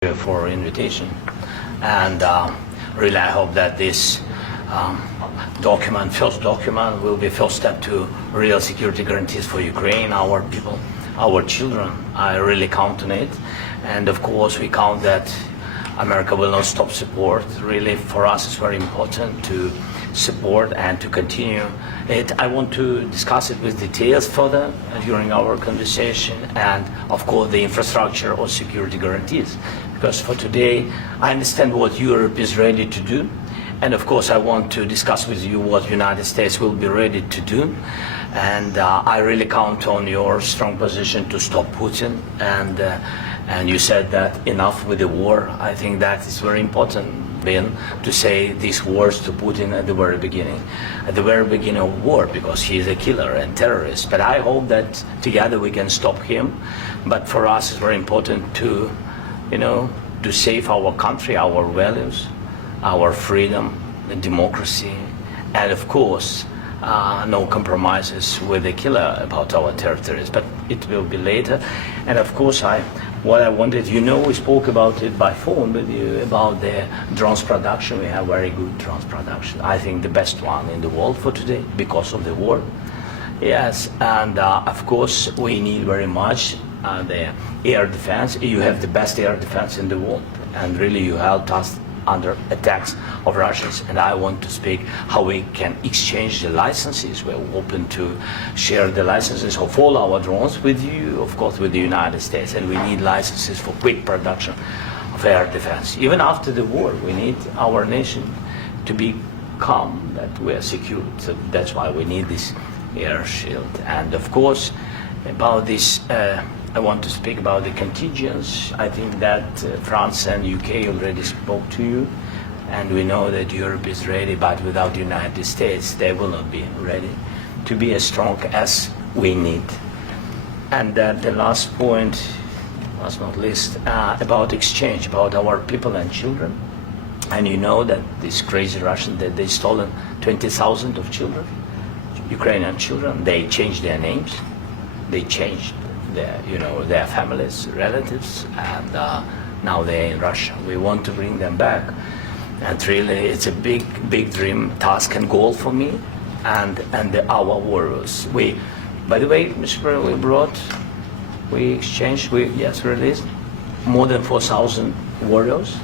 for invitation, and really I hope that this first document will be first step to real security guarantees for Ukraine, our people, our children. I really count on it, and of course we count that America will not stop support. Really for us it's very important to support and to continue it. I want to discuss it with details further during our conversation, and of course the infrastructure or security guarantees, because for today I understand what Europe is ready to do, and of course I want to discuss with you what United States will be ready to do, and I really count on your strong position to stop Putin, and you said that enough with the war. I think that is very important, Ben, to say these words to Putin at the very beginning of war, because he is a killer and terrorist. But I hope that together we can stop him. But for us it's very important to, to save our country, our values, our freedom, and democracy, and of course no compromises with the killer about our territories. But it will be later. And of course what I wanted, we spoke about it by phone with you about the drones production. We have very good drones production. I think the best one in the world for today because of the war. Yes, and of course we need very much the air defense. You have the best air defense in the world, and really you helped us under attacks of Russians, and I want to speak how we can exchange the licenses. We're open to share the licenses of all our drones with you, of course with the United States, and we need licenses for quick production of air defense. Even after the war, we need our nation to be calm, that we are secure. So that's why we need this air shield. And of course, about this, I want to speak about the contingents. I think that France and UK already spoke to you, and we know that Europe is ready, but without the United States, they will not be ready to be as strong as we need. And the last point, last not least, about exchange, about our people and children. And you know that this crazy Russian, that they stolen 20,000 of children, Ukrainian children. They changed their names, they changed their families, relatives, and now they're in Russia. We want to bring them back, and really it's a big dream, task and goal for me and our warriors. By the way, Mr. President, we released more than 4,000 warriors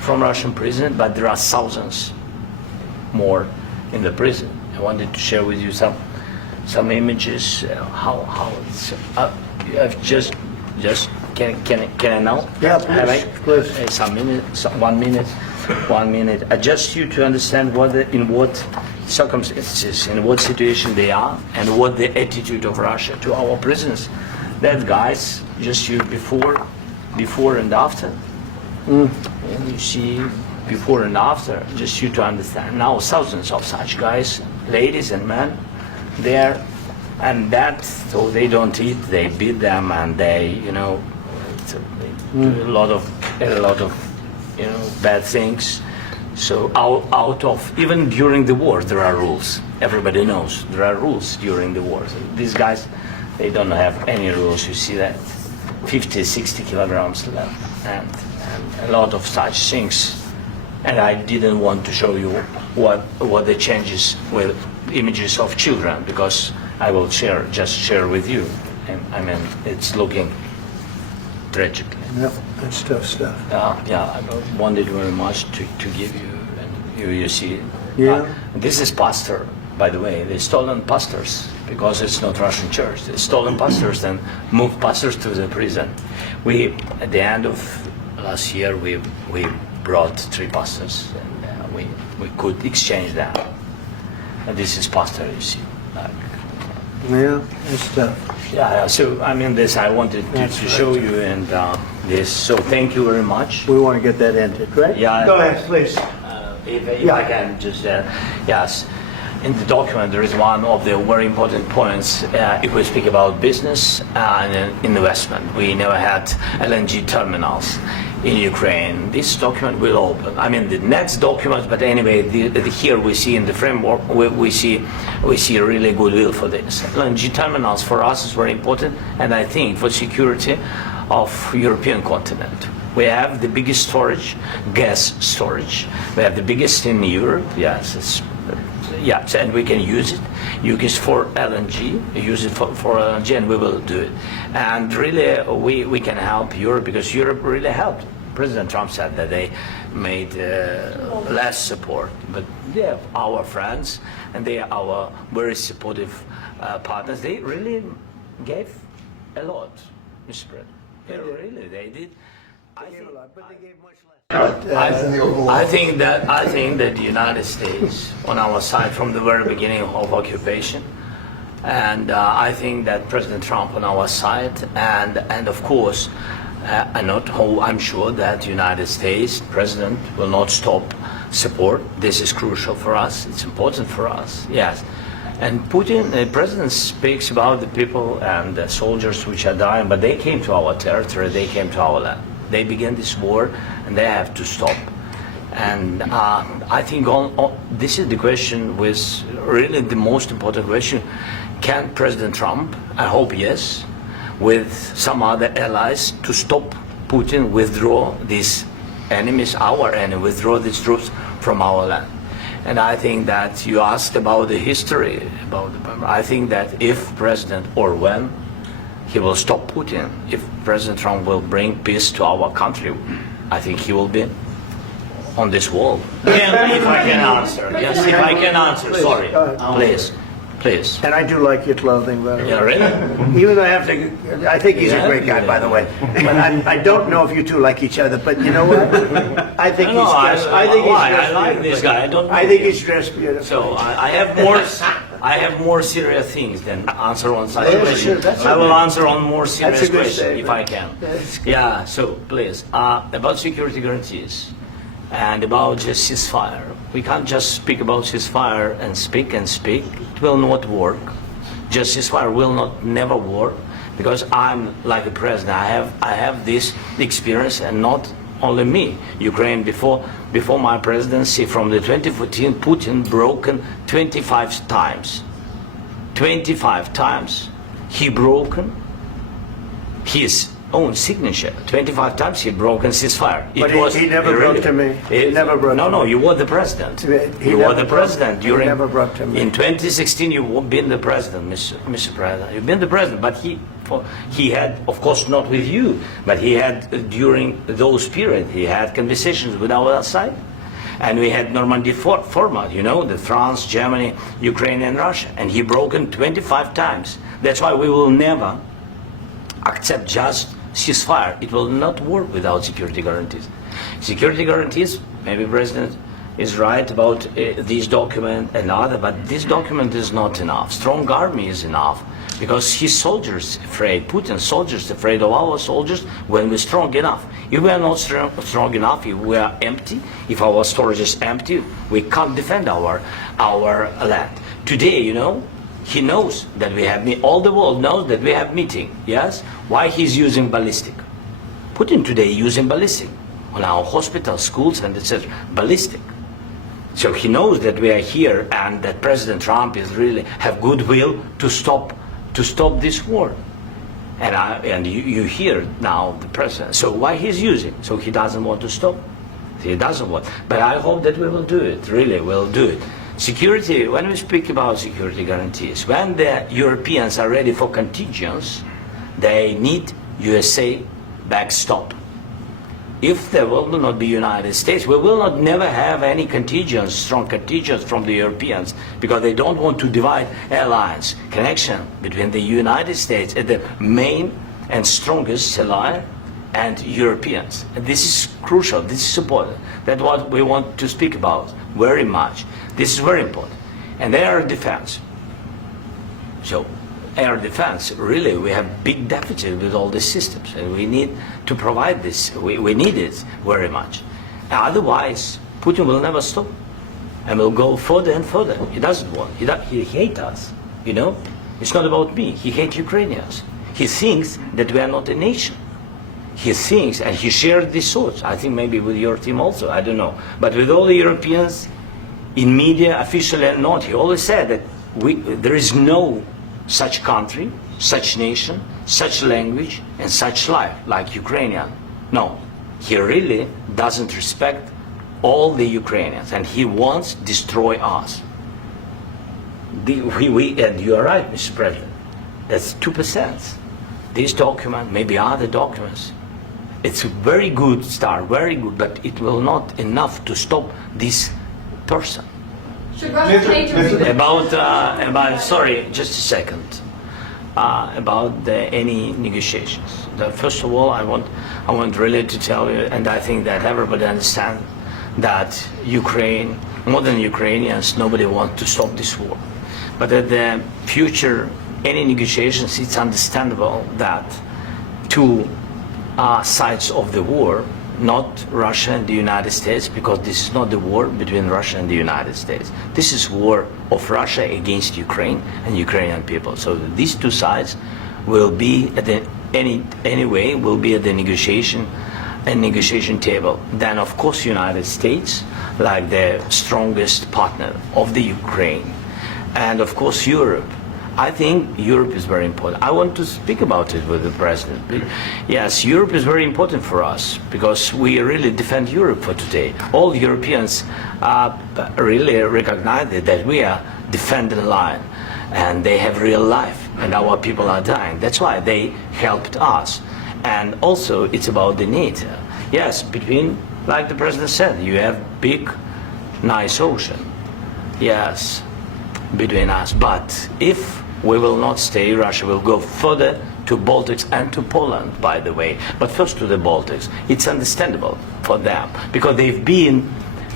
from Russian prison, but there are thousands more in the prison. I wanted to share with you some images, how it's I've just can I now? Yeah, please. One minute. Just you to understand in what circumstances, in what situation they are, and what the attitude of Russia to our prisoners. That guys, just you before and after. And you see before and after, just you to understand. Now thousands of such guys, ladies and men, there. And that, so they don't eat, they beat them, and they, do a lot of bad things. So out of, even during the war, there are rules. Everybody knows there are rules during the war. So these guys, they don't have any rules. You see that 50, 60 kilograms left, and a lot of such things. And I didn't want to show you what the changes with images of children, because I will share with you, and I mean it's looking tragically. Yep, that's tough stuff. I wanted very much to give you, and you see. Yeah. This is pastor, by the way. They stolen pastors because it's not Russian church. They stolen pastors and moved pastors to the prison. We, at the end of last year, we brought 3 pastors, and we could exchange them. And this is pastor, you see. Yeah, it's tough. Yeah. So I mean, this I wanted to show you, and this. So thank you very much. We want to get that ended, right? Yeah. Go ahead, please. If I can just, yes. In the document, there is one of the very important points. If we speak about business and investment, we never had LNG terminals in Ukraine. This document will open. I mean, the next document, but anyway, here we see in the framework, we see really goodwill for this. LNG terminals for us is very important, and I think for security of European continent. We have the biggest storage, gas storage. We have the biggest in Europe. Yes, yes, and we can use it. Use it for LNG. Use it for LNG, and we will do it. And really, we can help Europe because Europe really helped. President Trump said that they made less support, but they are our friends and they are our very supportive partners. They really gave a lot, Mr. President. They did. I think that the United States on our side from the very beginning of occupation, and I think that President Trump on our side, and of course, I'm sure that the United States President will not stop support. This is crucial for us. It's important for us. Yes. And Putin, the president, speaks about the people and the soldiers which are dying, but they came to our territory, they came to our land. They began this war, and they have to stop. And I think this is the question, with really the most important question. Can President Trump, I hope yes, with some other allies, to stop Putin, withdraw these enemies, our enemy, withdraw these troops from our land? And I think that you asked about the history, I think that if President, or when, he will stop Putin, if President Trump will bring peace to our country, I think he will be on this wall. And if I can answer, yes, if I can answer, sorry, please. Please. And I do like your clothing, by the way. Yeah, really? Even though I think he's a great guy, by the way. But I don't know if you two like each other. But you know what? I think he's dressed. I like this guy. I think he's dressed beautiful. So I have more serious things than answer on such questions. I will answer on more serious questions if I can. Yeah. So please, about security guarantees and about just ceasefire. We can't just speak about ceasefire and speak and speak. It will not work. Just ceasefire will never work, because I'm like a president. I have this experience, and not only me. Ukraine before my presidency, from the 2014, Putin broken 25 times. 25 times he broken his own signature. 25 times he broken ceasefire. But he never broke to me. He never broke to me. No, you were the president. You were the president during. He never broke to me. In 2016, you've been the president, Mr. President. You've been the president, but he had, of course, not with you, but he had during those periods. He had conversations with our side, and we had Normandy format. You know, the France, Germany, Ukraine, and Russia, and he broken 25 times. That's why we will never accept just ceasefire. It will not work without security guarantees. Security guarantees, maybe President is right about this document and other, but this document is not enough. Strong army is enough, because his soldiers afraid, Putin's soldiers afraid of our soldiers when we're strong enough. If we are not strong enough, if we are empty, if our storage is empty, we can't defend our land. Today, you know, he knows that we have, all the world knows that we have meeting, yes? Why he's using ballistic? Putin today using ballistic on our hospitals, schools, and etc. Ballistic. So he knows that we are here, and that President Trump is really have goodwill to stop this war. And you hear now the president. So why he's using? So he doesn't want to stop. He doesn't want. But I hope that we will do it. Really, we'll do it. Security, when we speak about security guarantees, when the Europeans are ready for contingents, they need USA backstop. If there will not be United States, we will not never have any contingents, strong contingents from the Europeans, because they don't want to divide alliance, connection between the United States and the main and strongest ally and Europeans. And this is crucial, this is important. That's what we want to speak about very much. This is very important. And air defense. So air defense, really, we have big deficit with all these systems, and we need to provide this. We need it very much. Otherwise, Putin will never stop, and will go further and further. He doesn't want. He hates us. You know, it's not about me. He hates Ukrainians. He thinks that we are not a nation. He thinks, and he shared these thoughts. I think maybe with your team also. I don't know, but with all the Europeans, in media, officially and not, he always said that there is no such country, such nation, such language, and such life like Ukrainian. No, He really doesn't respect all the Ukrainians, and he wants to destroy us. And you are right, Mr. President. That's 2%. This document, maybe other documents, it's a very good start, very good, but it will not enough to stop this person. Should Russia change About sorry, just a second. About any negotiations. First of all, I want really to tell you, and I think that everybody understands that Ukraine, more than Ukrainians, nobody wants to stop this war. But at the future, any negotiations, it's understandable that two sides of the war, not Russia and the United States, because this is not the war between Russia and the United States. This is war of Russia against Ukraine and Ukrainian people. So these two sides will be at the anyway will be at the negotiation table. Then of course United States, like the strongest partner of the Ukraine, and of course Europe. I think Europe is very important. I want to speak about it with the President. Yes, Europe is very important for us because we really defend Europe for today. All Europeans really recognize that we are defending the line and they have real life and our people are dying. That's why they helped us. And also it's about the NATO. Yes, between, like the President said, you have big, nice ocean. Yes, between us. But if we will not stay, Russia will go further to Baltics and to Poland, by the way. But first to the Baltics. It's understandable for them because they've been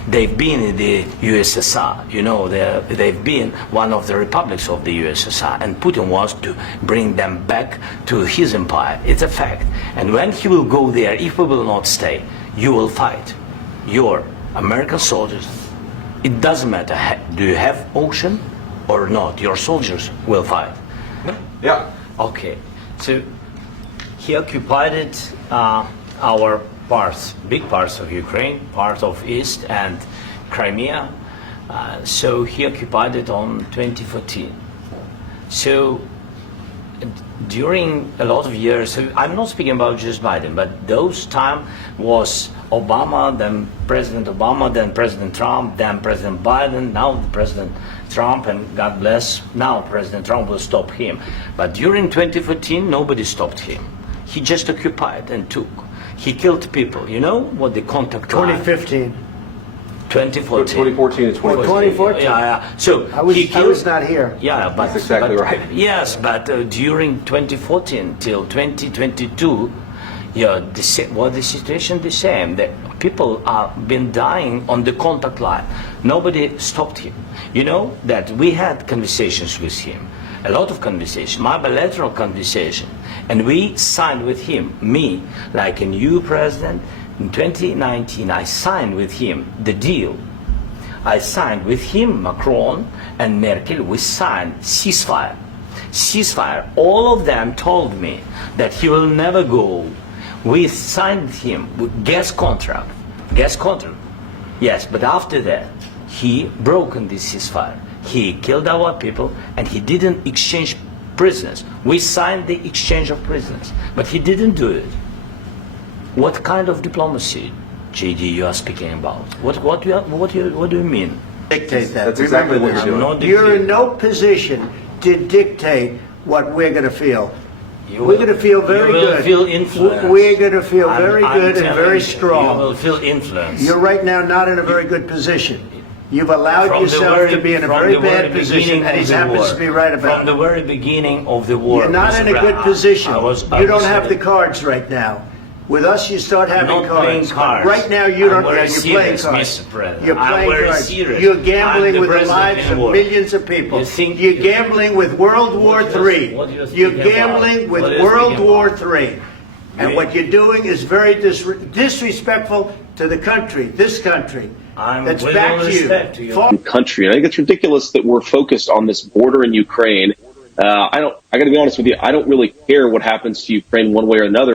in the USSR. You know, they've been one of the republics of the USSR, and Putin wants to bring them back to his empire. It's a fact. And when he will go there, if we will not stay, you will fight. Your American soldiers, it doesn't matter, do you have ocean or not, your soldiers will fight. Yeah. Okay, so he occupied our parts, big parts of Ukraine, part of East and Crimea. So he occupied it on 2014. So during a lot of years, so I'm not speaking about just Biden, but those time was Obama, then President Obama, then President Trump, then President Biden, now President Trump, and God bless, now President Trump will stop him. But during 2014, nobody stopped him. He just occupied and took. He killed people. You know what the contact 2015. 2014. 2014 and 2015. 2014. Yeah. So I was not here. Yeah, but that's exactly right. Yes, but during 2014 till 2022, yeah, the situation the same. The people have been dying on the contact line. Nobody stopped him. You know that we had conversations with him, a lot of conversations, my bilateral conversation, and we signed with him, me, like a new president. In 2019, I signed with him the deal. I signed with him, Macron and Merkel, we signed ceasefire. Ceasefire. All of them told me that he will never go. We signed him with gas contract. Gas contract. Yes, but after that, he broken this ceasefire. He killed our people and he didn't exchange prisoners. We signed the exchange of prisoners, but he didn't do it. What kind of diplomacy, JD, you are speaking about? What do you mean? Dictate that. That's exactly what you're doing. You're in no position to dictate what we're going to feel. We're going to feel very good. You will feel influence. We're going to feel very good and very You strong. will feel influence. You're right now not in a very good position. You've allowed From yourself to be in a very bad position, and he happens to be right about From it. the very beginning of the war. You're not in a good position. You don't have the cards right now. With us, you start having not playing cards. cards. Right now, you don't. I'm very You're playing serious, cards. Mr. President. You're I'm playing very cards. serious. You're gambling I'm the with the president lives in of war. millions of people. You think- You're gambling with World War What do you- III. what do you You're think about? gambling with What do you World think War about? III. And what you're doing is very disrespectful to the country, this country. I'm That's with back all to you. respect to you. Far- country. And I think it's ridiculous that we're focused on this border in Ukraine. I got to be honest with you. I don't really care what happens to Ukraine one way or another.